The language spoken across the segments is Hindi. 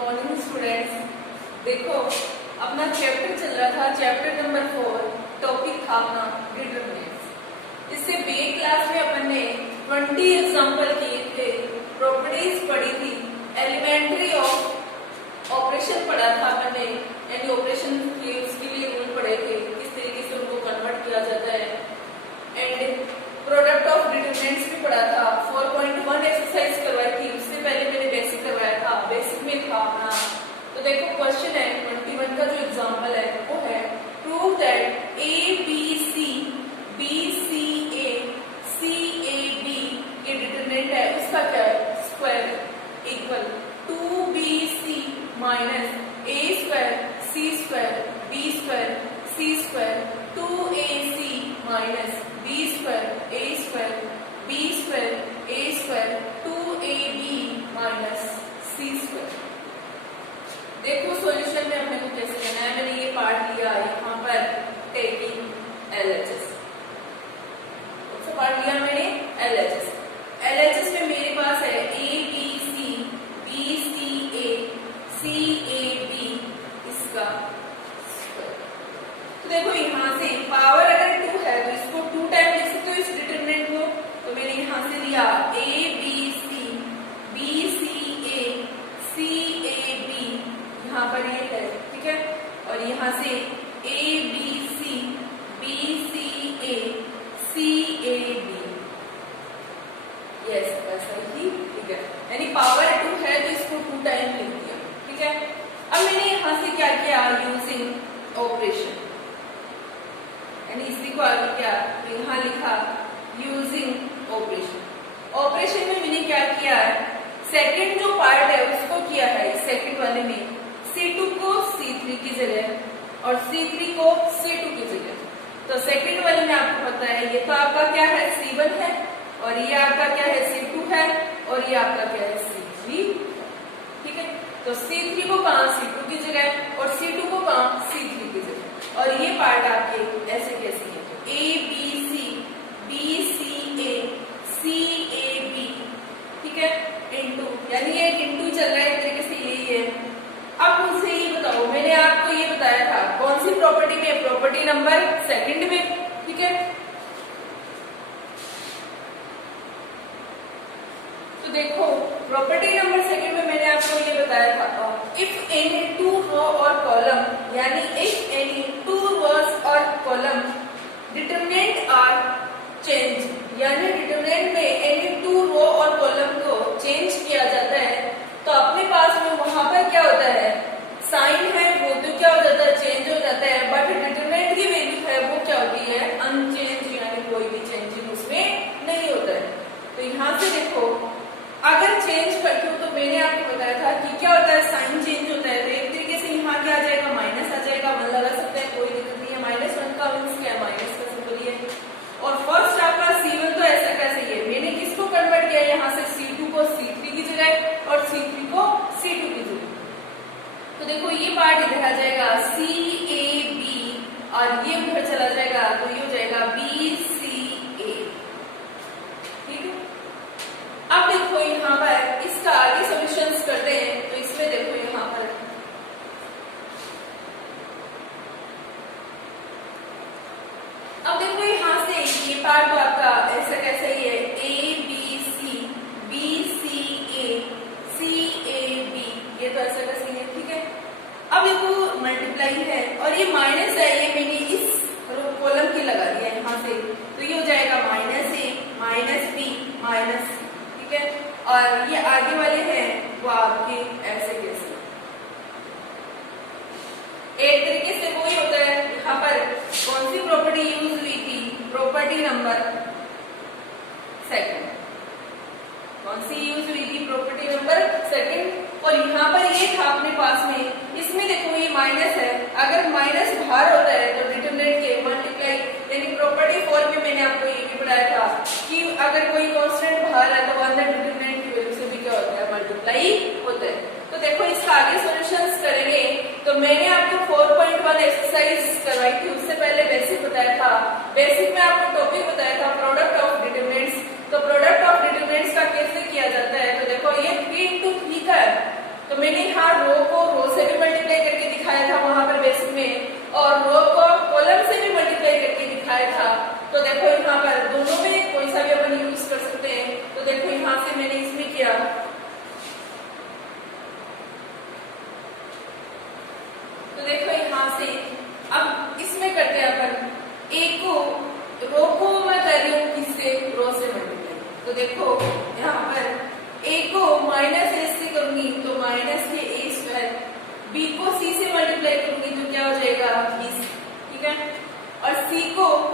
Morning students. देखो अपना चैप्टर चल रहा था, चैप्टर नंबर 4, टॉपिक था अपना डिटरमिनेंट्स। इससे बी क्लास में अपन ने 20 एग्जांपल किए थे, प्रॉपर्टीज पढ़ी थी, एलिमेंट्री ऑफ ऑपरेशन पढ़ा था अपन ने, यानी ऑपरेशन के उसके लिए रूल पढ़े थे, किस तरीके से उनको कन्वर्ट किया जाता है, एंड प्रोडक्ट ऑफ डिटरमिनेंट्स भी पढ़ा था। 4.1 एक्सरसाइज करवाई थी, उससे पहले मैंने बेसिक करवाया था, बेसिक में था अपना। तो देखो क्वेश्चन है 21 का जो एग्जांपल है वो है prove that A B C B C A C A B ये डिटरमिनेंट है, उसका क्या है square equal 2bc minus A square C square B square C square 2ac minus B square A square B square A square 2ab minus C square. देखो सॉल्यूशन में अपने को कैसे करना है। मैंने ये पार्ट लिया यहाँ पर टेकिंग एलएचएस, कौन सा पार्ट लिया मैंने एलएचएस। एलएचएस में मेरे पास है A B C B C A C A B इसका स्क्वायर। तो देखो यहाँ से पावर अगर 2 है तो इसको 2 टाइम लिख सकते हो इस डिटरमिनेंट को। तो मैंने यहाँ से लिया ए B C A C A B, यहाँ पर ये है, ठीक है। और यहाँ से A B C A C A B, yes ऐसा ही, ठीक है। यानी पावर 2 है तो इसको 2 टाइम लिख दिया, ठीक है। अब मैंने यहाँ से क्या किया यूजिंग ऑपरेशन, यानी इसी को आगे क्या तो यहाँ लिखा यूजिंग ऑपरेशन। ऑपरेशन में मैंने क्या किया है, सेकंड जो पार्ट है उसको किया है सेकंड वाले में C2 को C3 की जगह और C3 को C2 की जगह। तो सेकंड वाले में आपको पता है ये तो आपका क्या है C1 है और ये आपका क्या है C2 है और ये आपका क्या है C3, ठीक है। तो C3 को कहाँ C2 की जगह और C2 को कहाँ C3 की जगह। और ये पार्ट आपके ऐसे कैसे है A B C A C A B, ठीक है, इनटू, यानी ये इनटू चल रहा है एक तरीके से यही है। अब मुझसे ये बताओ, मैंने आपको ये बताया था कौन सी प्रॉपर्टी में, प्रॉपर्टी नंबर सेकंड में, ठीक है। तो देखो प्रॉपर्टी नंबर सेकंड में मैंने आपको ये बताया था इफ एनी 2 रो और कॉलम, यानी इफ एनी 2 रोज और कॉलम डिटरमिनेंट आर चेंज, यानी डिटरमिनेंट में एनी 2 रो और कॉलम को चेंज किया जाता है तो अपने पास में वहां पर क्या होता है साइन है वो तो क्या हो जाता है चेंज हो जाता है, बट डिटरमिनेंट की वैल्यू है वो क्या होती है अनचेंज, यानी कोई भी चेंजिंग उसमें नहीं होता है। तो यहाँ से देखो अगर चेंज करते हो तो मैंने आपको बताया था कि क्या होता है साइन चेंज होता है, तो एक तरीके से यहाँ क्या आ जाएगा माइनस आ जाएगा, मन लगा सकते हैं कोई दिक्कत नहीं है। -1 का मीन्स क्या है माइनस का सिंबल है। और फर्स्ट आपका C1 तो ऐसा कैसे ही है, मैंने किसको कन्वर्ट किया यहाँ से C2 को C3 की जगह और C3 को C2 की जगह। तो देखो ये पार्ट इधर आ जाएगा CAB और ये उधर चला जाएगा तो ये हो जाएगा BCA, ठीक है। अब देखो यहाँ पर इसका आगे सॉल्यूशंस करते हैं। तो इसमें देखो यहाँ पर अब देखो यहाँ से ये पार्ट तो आपका ऐसा कैसे ही है A B C A C A B, ये तो ऐसा कैसे है, ठीक है। अब देखो मल्टीप्लाई है और ये माइनस है, ये मैंने इस कॉलम की लगा दिया यहाँ से, तो ये हो जाएगा -A माइनस B माइनस, ठीक है। और ये आगे वाले हैं वो आपके ऐसे कैसे, एक तरीके से वही होता है। यहाँ पर कौन सी प्रॉपर्टी यूज हुई थी, प्रॉपर्टी नंबर सेकंड, कौन सी यूज हुई थी प्रॉपर्टी नंबर सेकंड। और यहाँ पर ये था अपने पास में, इसमें देखो ये माइनस है, अगर माइनस बाहर होता है तो डिटरमिनेंट के मल्टीप्लाई, यानी प्रॉपर्टी 4 में मैंने आपको ये भी पढ़ाया था कि अगर कोई कांस्टेंट बाहर है तो अंदर डिटरमिनेंट की वजह से भी क्या होता है मल्टीप्लाई होता है। तो देखो इसका आगे सॉल्यूशंस करेंगे। तो मैंने आपको 4.1 एक्सरसाइज करवाई थी, उससे पहले बेसिक बताया था। बेसिक में आपको टॉपिक बताया था प्रोडक्ट ऑफ डिटरमिनेंट्स। तो प्रोडक्ट ऑफ डिटरमिनेंट्स का कैसे किया जाता है, तो देखो ये 3 into 3 का है, तो मैंने यहाँ रो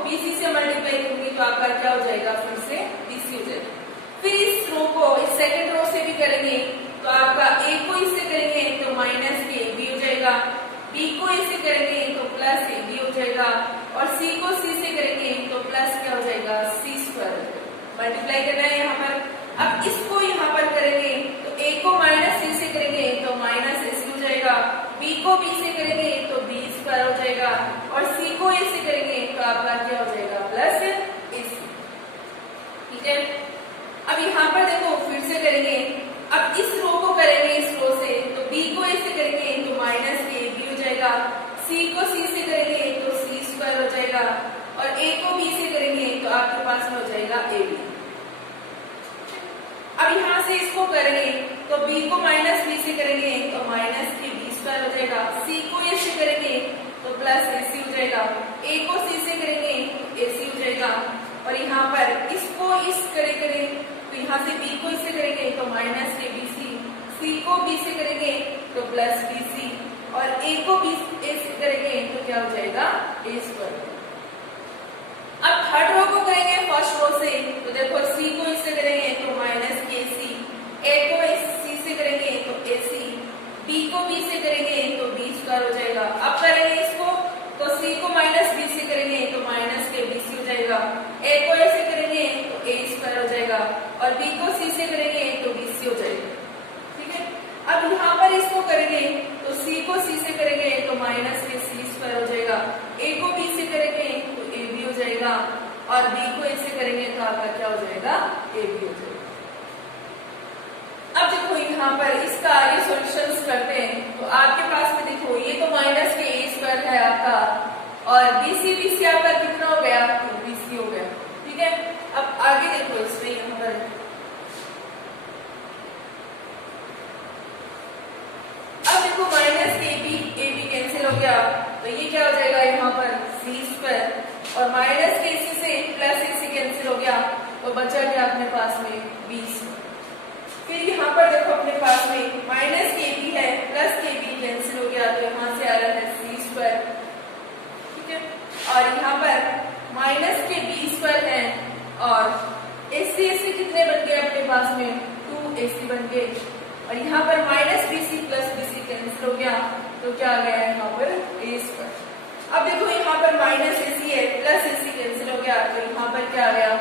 BC से मल्टीप्लाई करूंगी तो आपका क्या हो जाएगा, फिर से BC हो जाएगा। फिर इस रो को इस सेकंड रो से भी करेंगे तो आपका A को इससे करेंगे तो माइनस के B हो जाएगा, B को इससे करेंगे तो प्लस ए B हो जाएगा, और C को C से करेंगे तो प्लस क्या हो जाएगा, C स्क्वायर। मल्टीप्लाई करना है यहाँ पर। अब इसको यहाँ पर करेंगे तो A को माइनस C से करेंगे तो माइनस AC हो जाएगा, B को B से करेंगे तो B स्क्वायर हो जाएगा, और C को A से करेंगे तो आपका क्या हो जाएगा, प्लस AC। ठीक है, अब यहाँ पर देखो फिर से करेंगे। अब इस रो को करेंगे इस रो से तो B को A से करेंगे तो माइनस के B हो जाएगा, C को C से करेंगे तो C स्क्वायर हो जाएगा, और A को B से करेंगे तो आपके पास में हो जाएगा AB। अब यहाँ से इसको करेंगे तो B को माइनस B से करेंगे तो माइनस के B स्क्वायर हो जाएगा, C को A से करेंगे तो प्लस AC हो जाएगा, A को C से करेंगे तो AC हो जाएगा, और यहाँ पर इसको इस करेंगे तो यहाँ से B को इससे करेंगे तो माइनस के BC, C को B से करेंगे तो प्लस BC, और A को B से करेंगे तो क्या हो जाएगा, A स्क्वायर। अब थर्ड रो को करेंगे फर्स्ट रो से तो देखो C को इससे करेंगे तो माइनस के C, A को C से करेंगे तो AC, B को B से करेंगे तो B स्क्वायर हो जाएगा। अब करेंगे इसको तो C को माइनस B से करेंगे तो माइनस के BC हो जाएगा, A को A से करेंगे तो A स्क्वायर हो जाएगा, और B को C से करेंगे तो BC हो जाएगा। ठीक है, अब यहाँ पर इसको करेंगे तो C को C से करेंगे तो माइनस के C स्क्वायर हो जाएगा, A को B से करेंगे तो AB हो जाएगा, और B को A से करेंगे तो आपका क्या हो जाएगा, AB हो जाएगा। अब देखो यहाँ पर इसका आगे सॉल्यूशंस करते हैं तो आपके पास में देखो ये तो माइनस के A स्क्वायर है आपका, और BC आपका कितना हो गया, तो BC हो गया। ठीक है, अब आगे देखो इसमें यहाँ पर अब देखो माइनस के AB कैंसिल हो गया तो ये क्या हो जाएगा यहाँ पर C स्क्वायर, और माइनस के AC से प्लस AC कैंसिल हो गया तो बचा क्या अपने पास में BC। फिर यहाँ पर देखो अपने पास में माइनस के B है, प्लस के B कैंसिल हो गया तो यहाँ से आ रहा है C स्क्वायर। ठीक है, और यहाँ पर माइनस के B स्क्वायर है, और AC कितने बन गए अपने पास में 2AC बन गए, और यहाँ पर minus BC plus BC cancel हो गया तो क्या आ गया यहाँ पर A स्क्वायर। अब देखो यहाँ पर माइनस AC है, प्लस AC कैंसिल हो गया तो यहाँ पर क्या आ गया,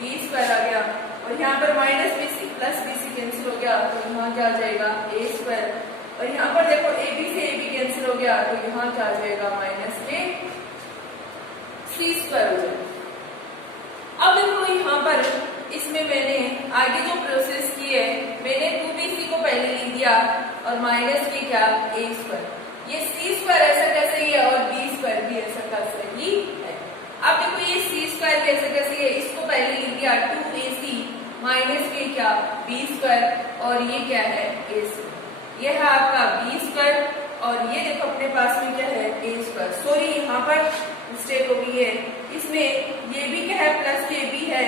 B स्क्वायर आ गया, और यहाँ पर minus BC plus BC cancel हो गया तो यहाँ क्या आ जाएगा A स्क्वायर, और यहाँ पर देखो AB से AB कैंसिल हो गया तो यहाँ क्या आ जाएगा माइनस के C स्क्वायर हो जाएगा। अब देखो यहाँ पर इसमें मैंने आगे जो प्रोसेस की है, मैंने 2BC को पहले लिख दिया और माइनस के क्या A स्क्वायर, ये C स्क्वायर ऐसा कैसे ही है और B स्क्वायर भी ऐसा कैसे ही है। अब देखो ये C स्क्वायर कैसे कैसे है, इसको पहले लिख दिया 2AC माइनस के क्या B स्क्वायर, और ये क्या है A स्क्वायर, ये है आपका B स्क्वायर, और ये देखो अपने पास में क्या है A स्क्वायर। सॉरी यहाँ पर मिस्टेक हो गई है, इसमें ये भी क्या है प्लस के B है,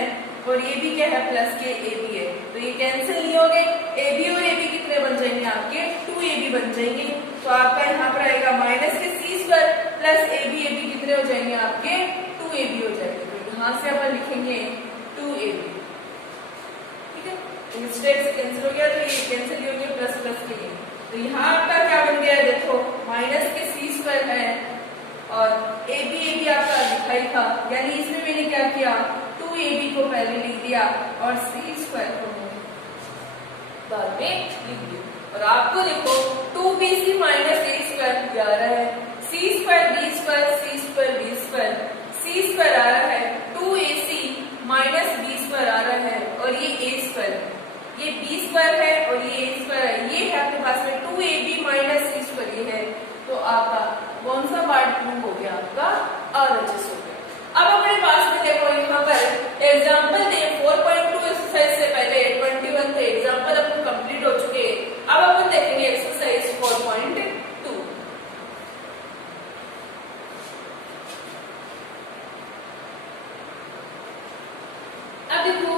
और ये भी क्या है प्लस के AB है, तो ये कैंसिल नहीं हो गए, AB और AB कितने बन जाएंगे आपके 2AB बन जाएंगे, तो आपका यहाँ पर आएगा माइनस के C स्क्वायर प्लस AB कितने हो जाएंगे आपके 2AB हो जाएंगे, तो यहाँ से अपन लिखेंगे 2AB। ठीक है, इंस्टेड से कैंसिल हो गया तो ये कैंसिल हो गया प्लस प्लस के लिए, तो यहाँ आपका क्या बन गया है देखो माइनस के C स्क्वायर है, और AB आपका लिखा ही था, यानी इसमें मैंने क्या किया 2AB को पहले लिख दिया और C स्क्वायर को बाद में लिख दिया, और आपको देखो 2BC माइनस A स्क्वायर आ रहा है, C square B square C square B square, C square आ रहा है 2AC माइनस B स्क्वायर आ रहा है, और ये A स्क्वायर, ये B स्क्वायर है और ये A स्क्वायर है, ये है आपके पास में 2AB माइनस C स्क्वायर ये है, तो आपका कौन सा पार्ट प्रूव हो गया आपका RHS हो गया। अब अपने पास में देखो यहाँ पर एग्जाम्पल दे 4.2 एक्सरसाइज से पहले 21 थे एग्जाम्पल अपन कंप्लीट हो चुके हैं, अब अपन देखेंगे एक्सरसाइज 4.2। अब देखो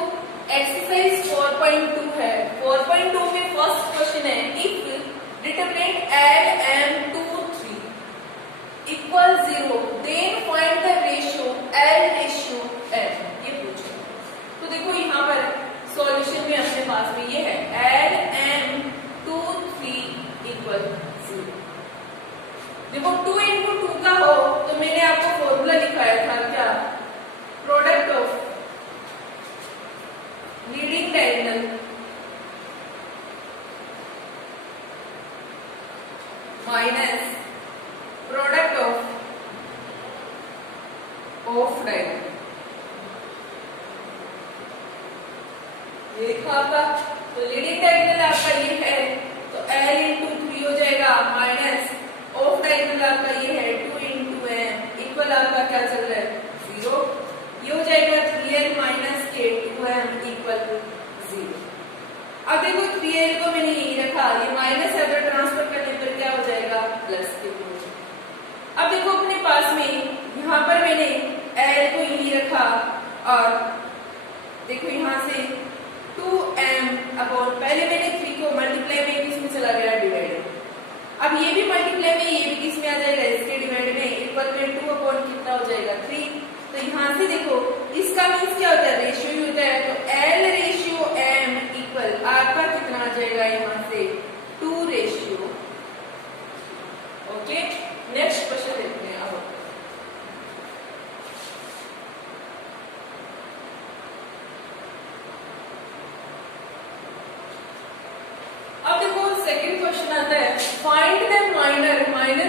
एक्सरसाइज 4.2 है, 4.2 में फर्स्ट क्वेश्चन है if determinant L M 2 3 equals 0 then find the ratio L पास में ये है एल एम 2 3 इक्वल 0। देखो 2 इंटू 2 का हो तो मैंने आपको फॉर्मूला लिखाया था क्या, product of leading diagonal minus product of diagonal. ये था आपका, तो लीडिंग डायगोनल आपका ये है तो L इंटू 3 हो जाएगा माइनस ऑफ डायगोनल आपका ये है 2 इंटू एम इक्वल आपका क्या चल रहा है 0। ये हो जाएगा 3L माइनस के 2m इक्वल 0। अब देखो 3L को मैंने यही रखा, ये माइनस है, अगर ट्रांसफर करने पर क्या हो जाएगा प्लस के। अब देखो अपने पास में यहाँ पर मैंने L को यही रखा और देखो यहाँ से 2m अपॉन, पहले मैंने 3 को मल्टीप्लाई में किस में चला गया डिवाइड, अब ये भी मल्टीप्लाई में ये भी किस में आ जाएगा इसके डिवाइड में, इक्वल में 2 अपॉन कितना हो जाएगा 3। तो यहाँ से देखो इसका मीन्स क्या होता है रेशियो ही होता है, तो L रेशियो m इक्वल आपका कितना आ जाएगा यहाँ से 2 रेशियो। ओके, नेक्स्ट क्वेश्चन देखते हैं। अब देखो सेकंड क्वेश्चन आता है फाइंड द माइनर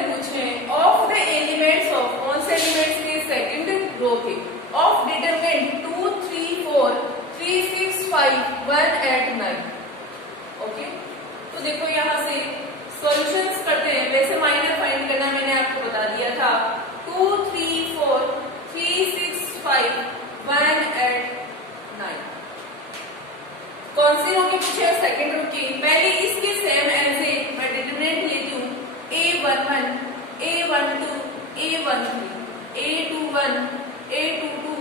पूछे ऑफ द एलिमेंट्स ऑफ, कौन से एलिमेंट्स के सेकंड रो के, ऑफ डिटरमिनेंट 2 3 4 3 6 5 1 8 9। ओके, तो देखो यहाँ से सॉल्यूशंस करते हैं। वैसे माइनर फाइंड करना मैंने आपको बता दिया था, 2 3 4 3 6 5 1 8 9। कौन सी रो की पूछे सेकंड रो की, पहले इसके सेम ऐसे मैं डिटरमिनेंट लेती हूँ a11 a12 a13 a21 a22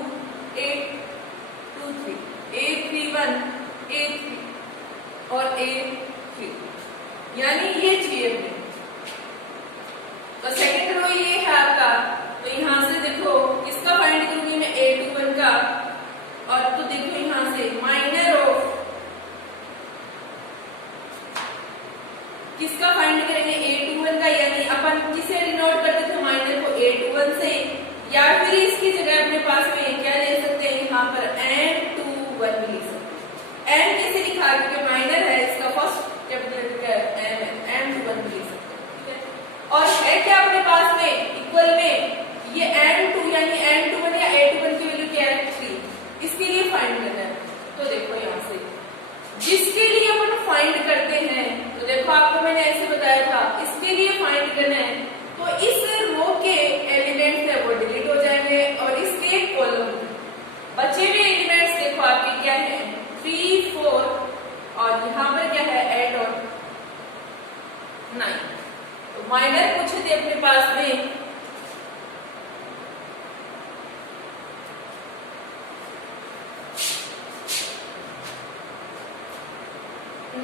a23 a31 a3 और a3, यानी ये चाहिए हमें। तो सेकंड रो ये है आपका, तो यहाँ से देखो इसका फाइंड करूंगी मैं a21 का, और तो देखो यहाँ से माइनर ऑफ किसका फाइंड करेंगे a21 का, यानी अपन किसे डिनोट करते थे माइनर को a21 से, या फिर इसकी जगह अपने पास में क्या ले सकते हैं यहाँ पर n21 भी ले सकते हैं। n कैसे लिखा, क्योंकि माइनर है इसका फर्स्ट कैपिटल लेटर है m21 भी ले सकते हैं, ठीक है। और है क्या अपने पास में इक्वल में ये n2, यानी n21 या a21 की वैल्यू क्या है 3, इसके लिए फाइंड करना है। तो देखो यहाँ से जिसके लिए अपन फाइंड करते हैं, तो देखो आपको मैंने ऐसे बताया था, इसके लिए फाइंड करना है तो इस रो के एलिमेंट्स है वो डिलीट हो जाएंगे और इसके कॉलम बचे हुए एलिमेंट्स देखो आपके क्या है 3 4 और यहाँ पर क्या है 8 और 9। तो माइनर पूछे थे अपने पास में,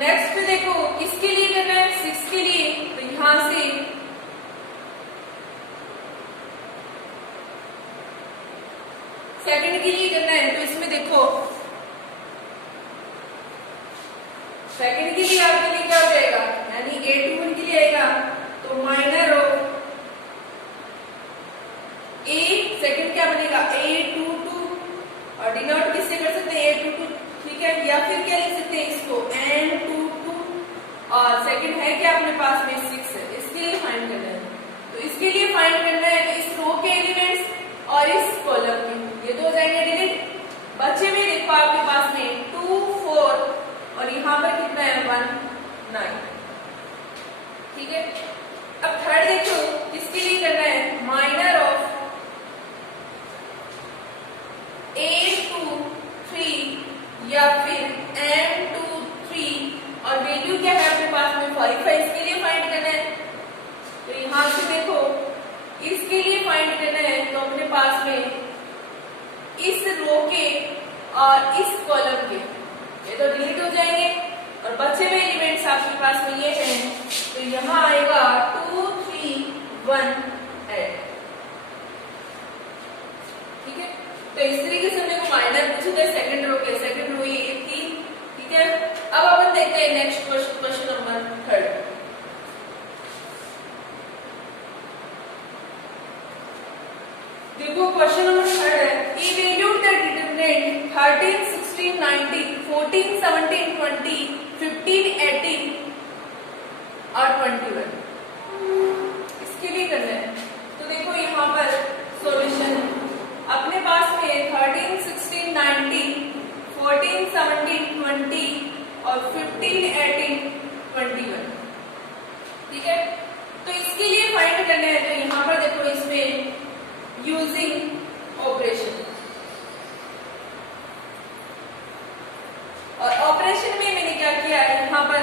नेक्स्ट देखो किसके लिए करना है 6 के लिए, तो यहां से सेकंड के लिए करना है, तो इसमें देखो सेकंड के लिए आपके लिए क्या हो जाएगा, यानी a21 के लिए आएगा तो माइनर ऑफ a, सेकंड क्या बनेगा a22 और डिनोट किससे कर सकते हैं a22, ठीक है, या फिर क्या लिख सकते हैं इसको n22 और सेकंड है क्या अपने पास में 6 है, इसके लिए फाइंड करना है। तो इसके लिए फाइंड करना है तो इस रो के एलिमेंट्स और इस कॉलम के, ये तो हो जाएंगे डिलीट। बचे हुए देखो आपके पास में 2 4 और यहाँ पर कितना है 1 9, ठीक है। अब थर्ड देखो किसके लिए करना है माइनर ऑफ a23 या फिर m23 और वैल्यू क्या है अपने पास में 5 है, इसके लिए फाइंड करना है। तो यहाँ से देखो इसके लिए फाइंड करना है तो अपने पास में इस रो के और इस कॉलम के ये तो डिलीट हो जाएंगे और बचे हुए एलिमेंट्स आपके पास में ये हैं, तो यहाँ आएगा 2 3 1 8, ठीक है। तो इस तरीके से मेरे को माइनर पूछे थे सेकंड रो के, सेकंड रो ये थी, ठीक है। अब 16, 19, 14, 17, 20, 15, 18 और 21 इसके लिए करना है। तो देखो यहाँ पर सॉल्यूशन अपने पास में 13, 16, 19, 14, 17, 20 और 15, 18, 21 ठीक है। तो इसके लिए फाइंड करना है। तो यहाँ पर देखो इसमें यूजिंग ऑपरेशन, और ऑपरेशन में मैंने क्या किया है यहाँ पर,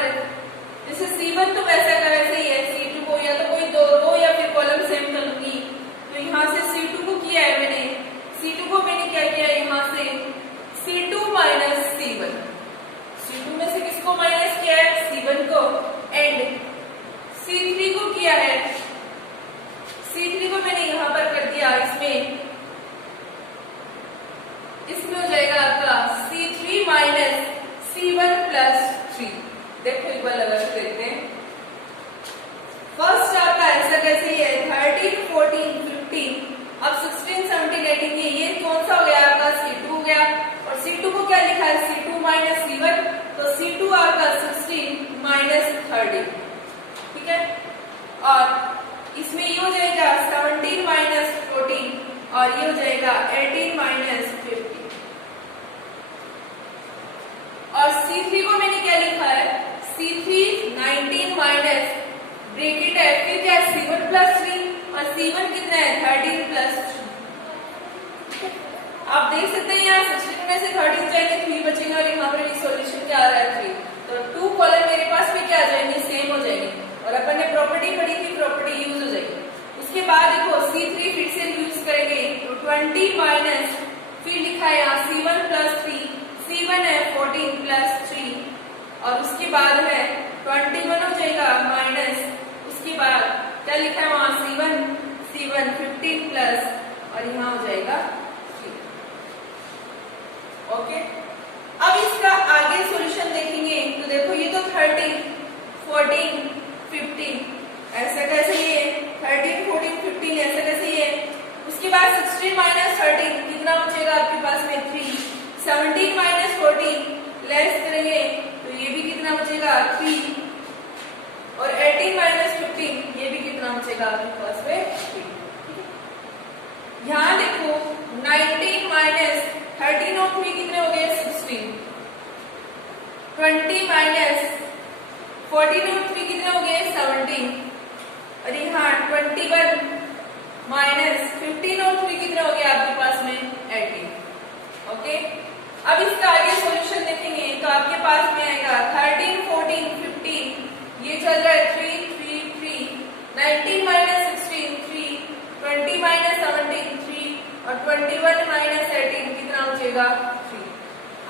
जैसे C1 तो वैसा का वैसे ही है, C2 को या तो कोई दो रो या फिर कॉलम सेम कर लूंगी। तो यहाँ से C2 को किया है मैंने, C2 को मैंने क्या किया है यहाँ से C2 माइनस C1, C2 में से किसको माइनस किया है C1 को, एंड C3 को किया है, C3 को मैंने यहाँ पर कर दिया, इसमें हो जाएगा आपका C3 माइनस C1 प्लस 3। देखो एक बार लगा के देखते हैं। फर्स्ट आपका आंसर कैसे ही है 13, 14, 15, अब 16, 17, 18 ये कौन सा हो गया आपका C2 हो गया, और C2 को क्या लिखा है C2 माइनस C1, तो C2 आपका 16 माइनस 13 ठीक है। और इसमें ये हो जाएगा 17 माइनस 14 और ये हो जाएगा 18 माइनस 15। और C3 को मैंने क्या लिखा है C3 19 माइनस ब्रैकेट है, फिर क्या C1 प्लस 3 और C1 कितना है 13 प्लस 3। आप देख सकते हैं यहाँ 16 में से 13 जाएंगे 3 बचेंगे और यहाँ पर सॉल्यूशन क्या आ रहा है 3। तो 2 कॉलम मेरे पास में क्या आ जाएंगे सेम हो जाएंगे, और अपन ने प्रॉपर्टी पढ़ी थी प्रॉपर्टी यूज हो जाएगी। उसके बाद देखो C3 फिर से यूज करेंगे, तो 20 माइनस फिर लिखा है यहाँ C1 प्लस 3, C1 है 14 प्लस 3 और उसके बाद है 21 हो जाएगा माइनस, उसके बाद क्या लिखा है वहां C1 15 प्लस और यहाँ हो जाएगा 3। ओके, अब इसका आगे सॉल्यूशन देखेंगे। तो देखो ये तो 13, 14, 15 ऐसा कैसे ये 13, 14, 15 ऐसा कैसे ये। उसके बाद 16 माइनस 13 कितना बचेगा आपके पास में 3, 17 माइनस 14 लेस करेंगे तो ये भी कितना बचेगा 3, और 18 माइनस 15 ये भी कितना बचेगा आपके पास में 3। यहाँ देखो 19 माइनस 13 और 3 कितने हो गए 16, 20 माइनस 14 और 3 कितने हो गए 17, और यहाँ 21 माइनस 15 और 3 कितने हो गए आपके पास में 18। ओके, अब इसका आगे सॉल्यूशन देखेंगे तो आपके पास में आएगा 13, 14, 15 ये चल रहा है 3, 3, 3, 19 माइनस 16 3, 20 माइनस 17 3 और 21 माइनस 18 कितना बचेगा 3।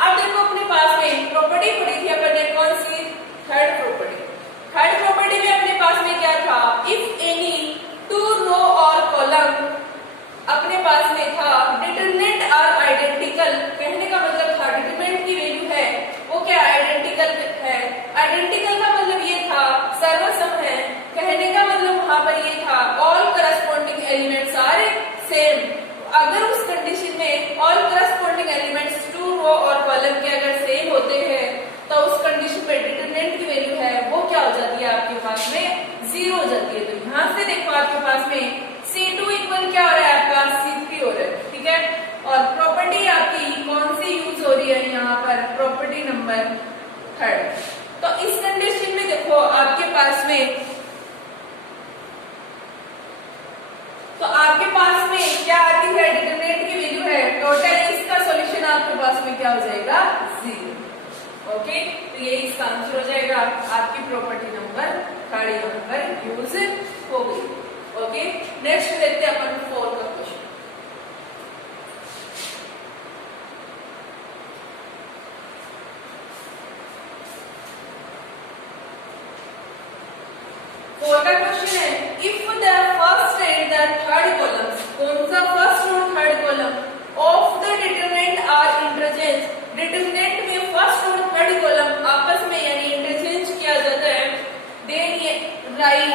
अब देखो अपने पास में प्रॉपर्टी पढ़ी थी अपन ने कौन सी थर्ड प्रॉपर्टी। थर्ड प्रॉपर्टी में अपने पास में क्या था, इफ एनी 2 रो और कॉलम अपने पास में था डिटरमिनेंट आर आइडेंटिकल, कहने का मतलब था डिटरमिनेंट की वैल्यू है वो क्या आइडेंटिकल है। आइडेंटिकल का मतलब ये था सर्वसम है, कहने का मतलब वहां पर ये था all corresponding elements are same. अगर उस कंडीशन में ऑल करस्पॉन्डिंग एलिमेंट्स 2 रो और कॉलम के अगर सेम होते हैं तो उस कंडीशन में डिटरमिनेंट की वैल्यू है वो क्या हो जाती है आपके पास में 0 हो जाती है। तो यहाँ से देखो आपके पास में C2 इक्वल क्या हो रहा है आपका C3 हो रहा है ठीक है। और प्रॉपर्टी आपकी कौन सी यूज हो रही है यहाँ पर प्रॉपर्टी नंबर 3। तो इस कंडीशन में देखो आपके पास में क्या आती है डिटरमिनेंट की वैल्यू है टोटल, इसका सॉल्यूशन आपके पास में क्या हो जाएगा 0। ओके, तो ये इसका आंसर हो जाएगा आपकी प्रॉपर्टी नंबर 3 यहाँ पर यूज हो गई। ओके, नेक्स्ट देखते हैं अपन 4 का क्वेश्चन। क्वेश्चन है if the first and the third columns, कौन सा फर्स्ट और third column of the determinant are interchange, determinant में फर्स्ट और थर्ड कॉलम आपस में यानी इंटरचेंज किया जाता है, then write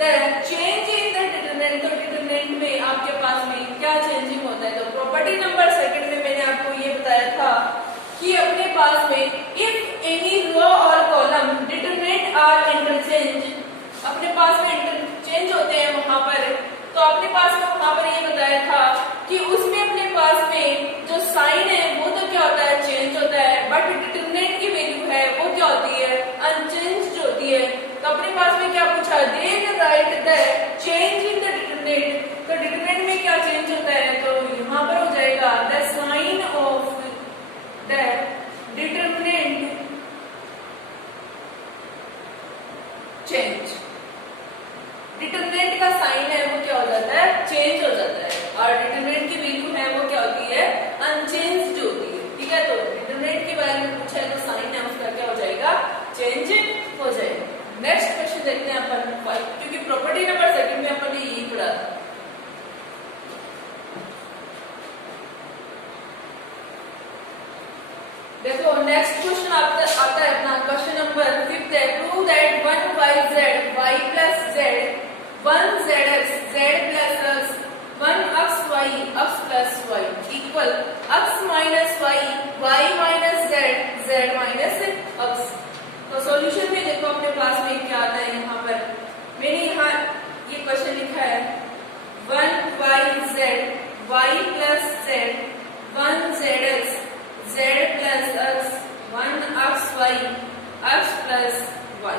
the change in the determinant. तो डिटरमिनेंट में आपके पास में क्या चेंजिंग होता है। तो प्रॉपर्टी नंबर 2 में मैंने आपको ये बताया था इंटरचेंज, अपने पास में इंटरचेंज होते हैं वहां पर। तो अपने पास में वहां पर ये बताया था कि उसमें अपने पास में जो साइन है वो तो क्या होता है, चेंज होता है, बट डिटरमिनेंट की वैल्यू है वो क्या होती है, अनचेंज्ड होती है। तो अपने पास में क्या पूछा, then write the change in the determinant. तो डिटरमिनेंट में क्या चेंज होता है, तो यहाँ पर हो जाएगा the sign of the determinant change. Determinant का साइन है वो क्या हो जाता है, चेंज हो जाता है, और डिटरमिनेंट की वैल्यू है वो क्या होती है, अनचेंज्ड होती है। ठीक है, तो डिटरमिनेंट की वैल्यू पूछा है तो साइन है उसका क्या हो जाएगा, चेंज हो जाएगा। नेक्स्ट क्वेश्चन देखते हैं अपन 5, क्योंकि प्रॉपर्टी नंबर सेकंड में अपन ने यही पढ़ा था। देखो नेक्स्ट क्वेश्चन आता है अपना क्वेश्चन नंबर 5 है, prove that 1yz y plus z 1zx z plus x 1xy x plus y equal x minus y y minus z z minus x। तो सॉल्यूशन में देखो अपने पास में क्या आता है, यहाँ पर मैंने यहाँ ये क्वेश्चन लिखा है 1yz y plus z 1zx z plus x 1xy x plus y,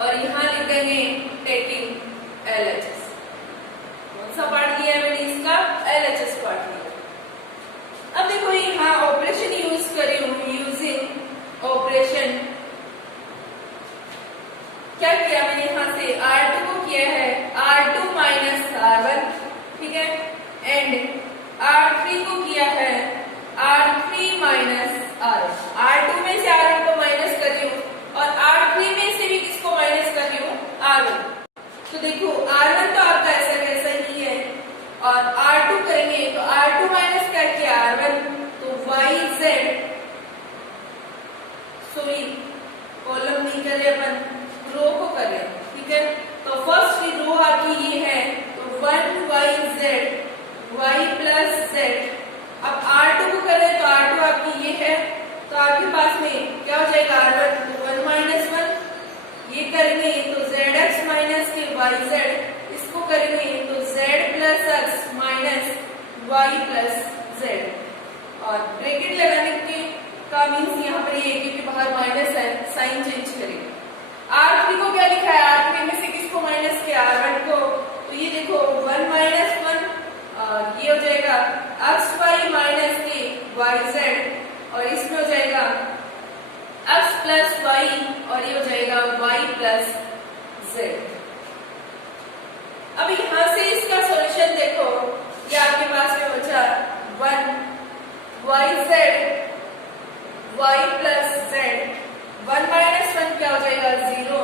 और यहाँ लिखेंगे टेकिंग LHS। कौन सा पार्ट लिया है मैंने इसका, LHS पार्ट लिया। अब देखो यहाँ ऑपरेशन यूज करी हूँ, यूजिंग ऑपरेशन क्या किया मैंने, यहाँ से R2 को किया है R2 minus R1, ठीक है, एंड R3 को किया है R3 minus R1। R2 में से R1 को माइनस कर रही हूँ और R3 में से भी किसको माइनस कर रही हूँ, R1। तो देखो R1 तो आपका ऐसा कैसा ही है, और R2 करेंगे तो R2 माइनस करके R1, तो YZ, सॉरी कॉलम नहीं कर रहे अपन, रो को कर रहे हैं। ठीक है, तो फर्स्ट रो आपकी ये है, तो 1yz y plus z। अब R2 को कर रहे हैं तो R2 आपकी ये है, तो आपके पास में क्या हो जाएगा R1, तो 1 minus 1, ये करेंगे तो zx minus के yz, इसको करेंगे तो z plus x minus y plus z, और ब्रैकेट लगाने के का मीन्स यहाँ पर ये, क्योंकि बाहर माइनस है, साइन चेंज करेंगे। R3 को क्या लिखा है, R3 में से किसको माइनस किया, R1 को, तो ये देखो 1 minus 1, और ये हो जाएगा xy माइनस के yz, और इसमें हो जाएगा x प्लस y, और ये हो जाएगा y प्लस z। अब यहाँ से इसका सॉल्यूशन देखो, ये आपके पास में बचा 1yz y plus z, 1 minus 1 क्या हो जाएगा 0,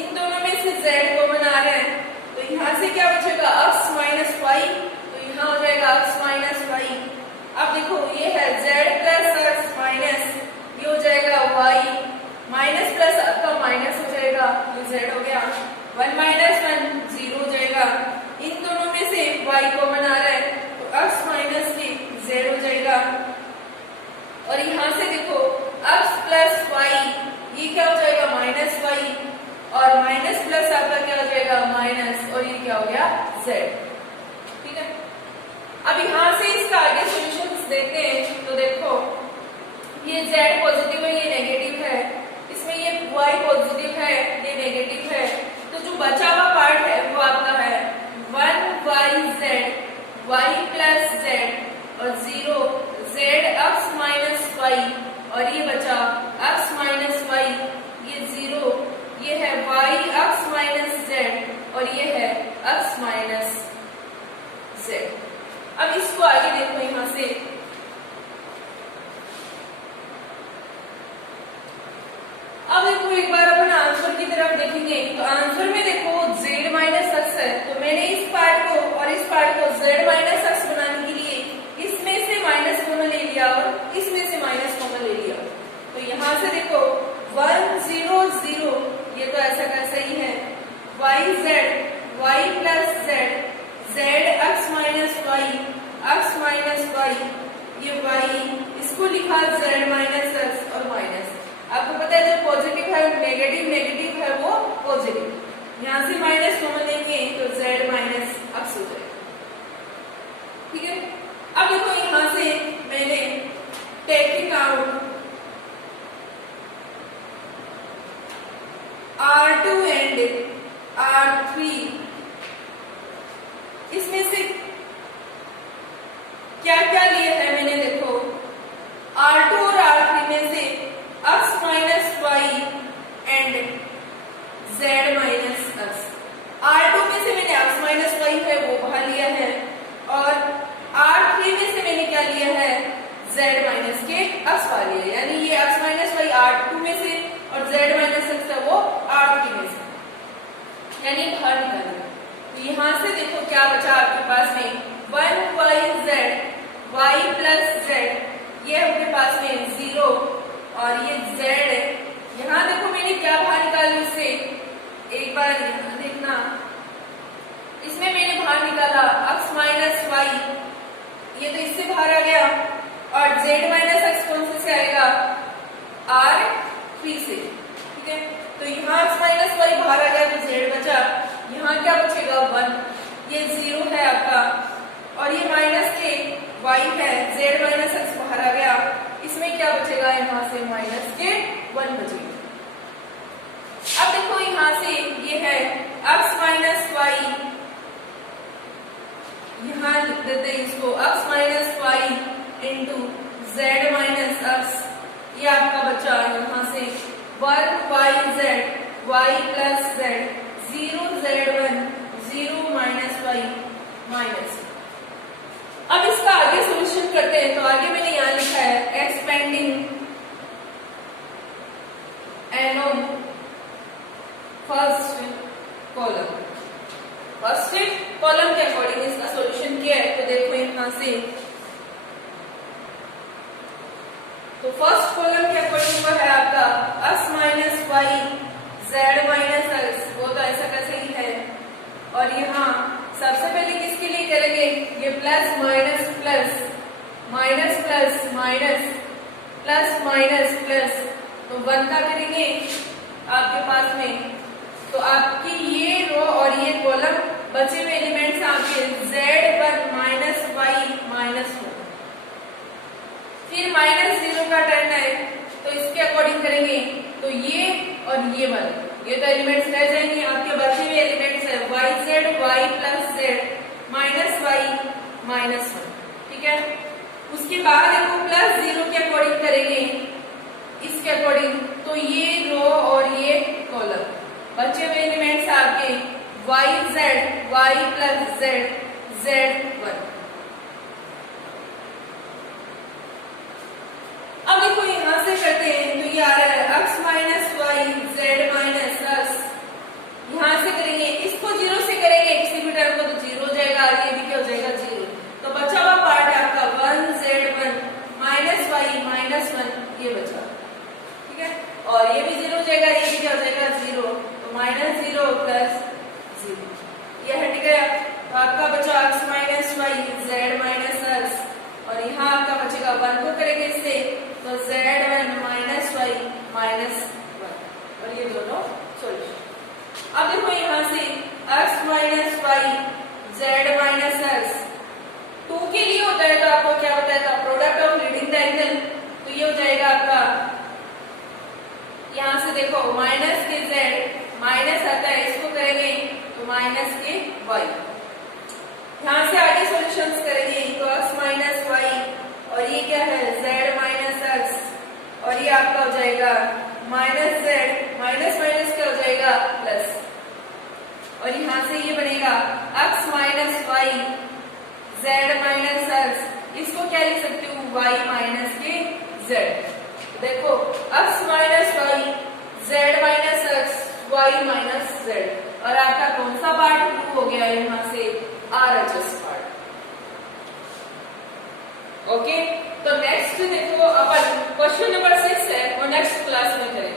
इन दोनों में से z कॉमन आ रहे हैं, तो यहाँ से क्या बचेगा x माइनस y, तो यहाँ हो जाएगा x माइनस y। अब देखो ये है z प्लस x माइनस, ये हो जाएगा y, माइनस प्लस आपका माइनस हो जाएगा, ये z हो गया, 1 माइनस 1 0 हो जाएगा, इन दोनों में से y कॉमन आ रहा है, तो x माइनस z हो जाएगा, और यहाँ से देखो x प्लस y, ये क्या हो जाएगा माइनस y, और माइनस प्लस आपका क्या हो जाएगा माइनस, और ये क्या हो गया z। ठीक है, अब यहाँ से इसका आगे सॉल्यूशंस देखते हैं, तो देखो ये z पॉजिटिव है, ये नेगेटिव है, इसमें ये y पॉजिटिव है, ये नेगेटिव है, तो जो बचा हुआ पार्ट है वो आपका है 1yz y प्लस z और 0 zx माइनस y, और ये बचा x माइनस y, ये 0, ये है yx माइनस z, और ये है x माइनस z। अब इसको आगे देखो यहाँ से, अब देखो एक बार अपन आंसर की तरफ देखेंगे, तो आंसर में देखो z माइनस x है, तो मैंने इस पार्ट को और इस पार्ट को z माइनस x बनाने के लिए इसमें से माइनस कॉमन ले लिया और इसमें से माइनस कॉमन ले लिया, तो यहाँ से देखो 1 0 0, ये तो ऐसा कैसा ही है, yz y plus z zx minus y x minus y, ये y, इसको लिखा z माइनस x और माइनस। आपको पता है जो पॉजिटिव है नेगेटिव नेगेटिव है वो पॉजिटिव। यहाँ से माइनस कॉमन लेंगे तो z माइनस x हो जाएगा। ठीक है, अब देखो यहाँ से मैंने taking out R2 and R3, इसमें से क्या क्या लिया है मैंने, देखो R2 और R3 में से x minus y and z minus x। R2 में से मैंने x माइनस y है वो बाहर लिया है, और R3 में से मैंने क्या लिया है, z माइनस के x बाहर लिया है। यानी ये x माइनस y R2 में से और z माइनस x है वो R3 में से, यानी बाहर निकालिए। तो यहाँ से देखो क्या बचा आपके पास में, 1yz y प्लस z, ये आपके पास में 0 और ये z है। यहाँ देखो मैंने क्या बाहर निकाला, इससे एक बार यहाँ देखना, इसमें मैंने बाहर निकाला x माइनस y, ये तो इससे बाहर आ गया, और z माइनस x कौन से आएगा, R3 से। ठीक है, तो यहाँ x माइनस y बाहर आ गया तो z बचा, यहाँ क्या बचेगा 1, ये 0 है आपका, और ये माइनस के y है, z माइनस x बाहर आ गया, इसमें क्या बचेगा, यहाँ से माइनस के 1 बचेगा। अब देखो यहाँ से ये है x माइनस y, यहाँ लिख देते हैं इसको x minus y into z minus x, ये आपका बचा यहाँ से 1yz y plus z, 0z1 0 minus y minus. अब इसका आगे सॉल्यूशन करते हैं, तो आगे मैंने यहाँ लिखा है expanding along first column, first column के अकॉर्डिंग इसका सॉल्यूशन किया है। तो देखो यहाँ से, तो फर्स्ट कॉलम के अकॉर्डिंग वो है आपका x minus y z minus x, वो तो ऐसा कैसे ही है, और यहाँ सबसे पहले किसके लिए करेंगे, ये plus minus plus minus plus minus plus minus plus, तो 1 का करेंगे आपके पास में, तो आपकी ये रो और ये कॉलम बचे हुए एलिमेंट्स आपके z1 माइनस y माइनस 1, फिर माइनस 0 का टर्न है तो इसके अकॉर्डिंग करेंगे, तो ये और ये वाले ये तो एलिमेंट्स रह जाएंगे, आपके बचे हुए एलिमेंट्स है yz y plus z minus y minus 1। ठीक है, उसके बाद देखो प्लस 0 के अकॉर्डिंग करेंगे, इसके अकॉर्डिंग, तो ये रो और ये कॉलम बचे हुए एलिमेंट्स आपके yz y plus z z1। अब देखो यहाँ से करते हैं, तो ये आ रहा है x minus y z minus x, यहाँ से करेंगे इसको 0 से करेंगे, किसी भी टर्म को तो 0 हो जाएगा, ये भी क्या हो जाएगा 0, तो बचा हुआ पार्ट है आपका 1z1 माइनस y माइनस 1, ये बचा। ठीक है, और ये भी 0 हो जाएगा, ये भी क्या हो जाएगा 0, तो माइनस 0 प्लस 0, ये हट गया, तो आपका बचा x minus y z minus x, और यहाँ आपका बचेगा 1 को करेंगे इससे, तो z1 माइनस y माइनस 1, और ये दोनों सॉल्यूशन। अब देखो यहाँ से x minus y z minus x 2 के लिए होता है, तो आपको क्या बताया था, प्रोडक्ट ऑफ लीडिंग ट्रायंगल, तो ये हो जाएगा आपका, यहाँ से देखो माइनस के z माइनस आता है, इसको करेंगे तो माइनस के y, यहाँ से आगे सॉल्यूशंस करेंगे, तो x माइनस y, और ये क्या है z माइनस x, और ये आपका हो जाएगा माइनस z माइनस माइनस क्या हो जाएगा प्लस, और यहाँ से ये बनेगा x minus y z minus x, इसको क्या लिख सकते हो y माइनस के z। देखो x minus y z minus x y minus z, और आपका कौन सा पार्ट प्रूव हो गया है, यहाँ से RHS पार्ट। ओके, तो नेक्स्ट देखो अपन क्वेश्चन नंबर 6 है, वो नेक्स्ट क्लास में करेंगे।